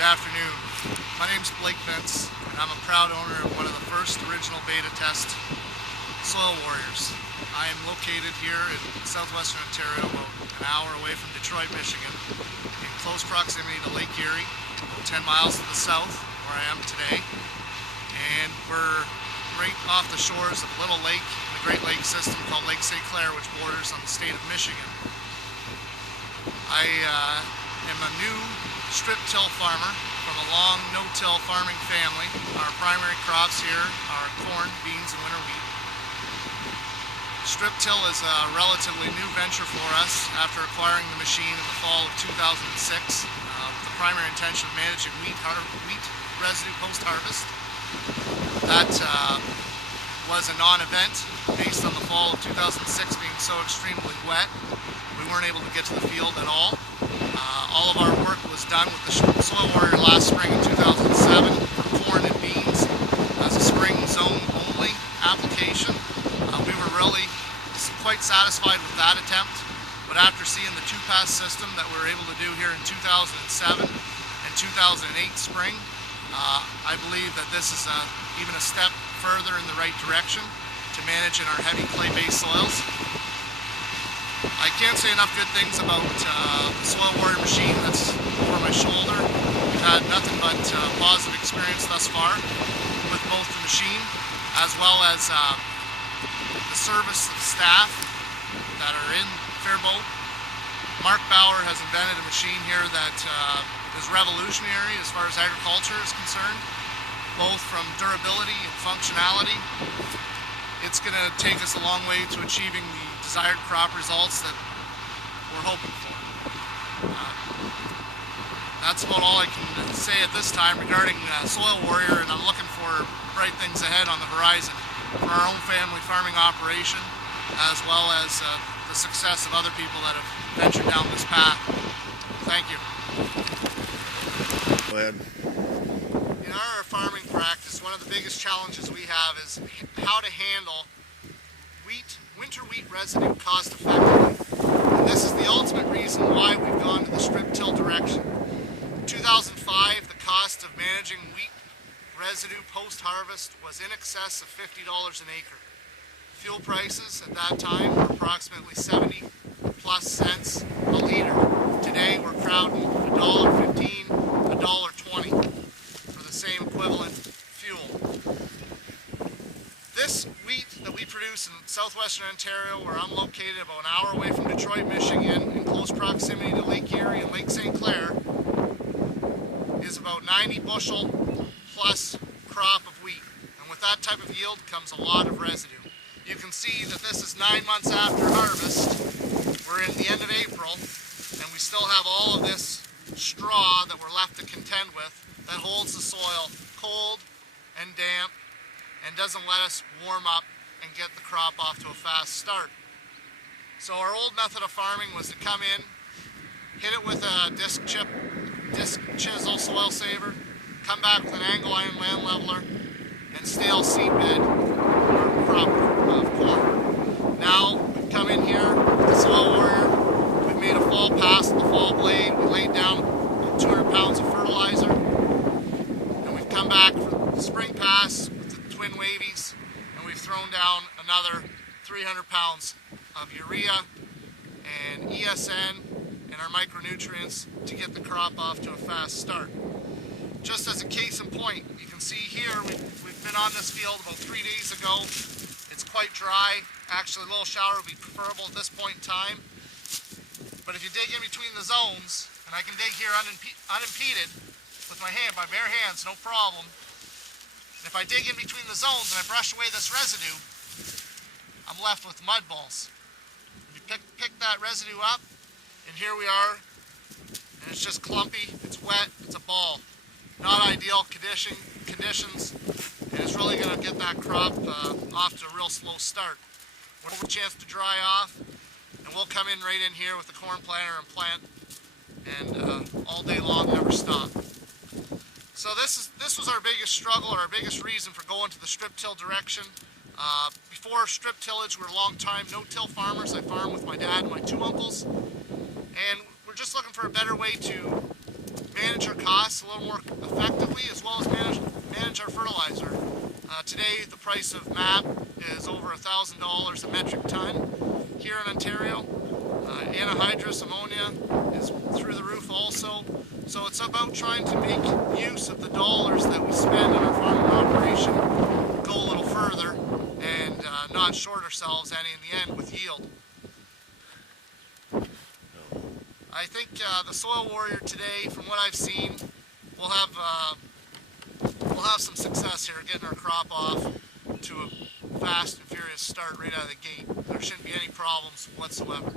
Good afternoon. My name's Blake Vince, and I'm a proud owner of one of the first original beta test soil warriors. I am located here in southwestern Ontario, about an hour away from Detroit, Michigan, in close proximity to Lake Erie, about 10 miles to the south where I am today. And we're right off the shores of a little lake in the Great Lakes system called Lake St. Clair, which borders on the state of Michigan. I am a new strip-till farmer from a long no-till farming family. Our primary crops here are corn, beans, and winter wheat. Strip-till is a relatively new venture for us after acquiring the machine in the fall of 2006 with the primary intention of managing wheat residue post-harvest. That was a non-event based on the fall of 2006 being so extremely wet. We weren't able to get to the field at all. All of our work was done with the Soil Warrior last spring in 2007 for corn and beans as a spring zone only application. We were really quite satisfied with that attempt, but after seeing the two-pass system that we were able to do here in 2007 and 2008 spring, I believe that this is even a step further in the right direction to manage in our heavy clay-based soils. I can't say enough good things about the Soil Warrior machine that's over my shoulder. We've had nothing but positive experience thus far with both the machine as well as the service of staff that are in Faribault. Mark Bauer has invented a machine here that is revolutionary as far as agriculture is concerned, both from durability and functionality. It's going to take us a long way to achieving the desired crop results that we're hoping for. That's about all I can say at this time regarding Soil Warrior, and I'm looking for bright things ahead on the horizon for our own family farming operation, as well as the success of other people that have ventured down this path. Thank you. Go ahead. In our farming practice, one of the biggest challenges we have is how to handle winter wheat residue cost effectively. And this is the ultimate reason why we've gone to the strip-till direction. In 2005, the cost of managing wheat residue post-harvest was in excess of $50 an acre. Fuel prices at that time were approximately 70 plus cents a liter. Today we're crowding $1.15, $1.20 for the same equivalent fuel. This wheat that we produce in southwestern Ontario, where I'm located about an hour away from Detroit, Michigan, in close proximity to Lake Erie and Lake St. Clair, is about 90 bushel plus crop of wheat. And with that type of yield comes a lot of residue. You can see that this is 9 months after harvest. We're in the end of April, and we still have all of this straw that we're left to contend with that holds the soil cold and damp and doesn't let us warm up and get the crop off to a fast start. So our old method of farming was to come in, hit it with a disc chisel soil saver, come back with an angle iron land leveler, and stale seed bed our crop of corn. Now we've come in here with the Soil Warrior, we've made a fall pass with the fall blade, we laid down 200 pounds of fertilizer, and we've come back for the spring pass twin wavies, and we've thrown down another 300 pounds of urea and ESN and our micronutrients to get the crop off to a fast start. Just as a case in point, you can see here we've been on this field about 3 days ago. It's quite dry. Actually, a little shower would be preferable at this point in time. But if you dig in between the zones, and I can dig here unimpeded with my bare hands, no problem. And if I dig in between the zones and I brush away this residue, I'm left with mud balls. You pick that residue up, and here we are, and it's just clumpy, it's wet, it's a ball. Not ideal conditions, and it's really going to get that crop off to a real slow start. We'll have a chance to dry off, and we'll come in right in here with the corn planter and plant, and all day long, never stop. So this was our biggest struggle, or our biggest reason for going to the strip-till direction. Before strip tillage, we were long-time no-till farmers. I farmed with my dad and my two uncles, and we're just looking for a better way to manage our costs a little more effectively, as well as manage our fertilizer. Today, the price of MAP is over $1,000 a metric ton here in Ontario. Anhydrous ammonia is through the roof also. So it's about trying to make use of the dollars that we spend on our farming operation, go a little further, and not short ourselves any in the end with yield. I think the Soil Warrior today, from what I've seen, we'll have some success here getting our crop off to a fast and furious start right out of the gate. There shouldn't be any problems whatsoever.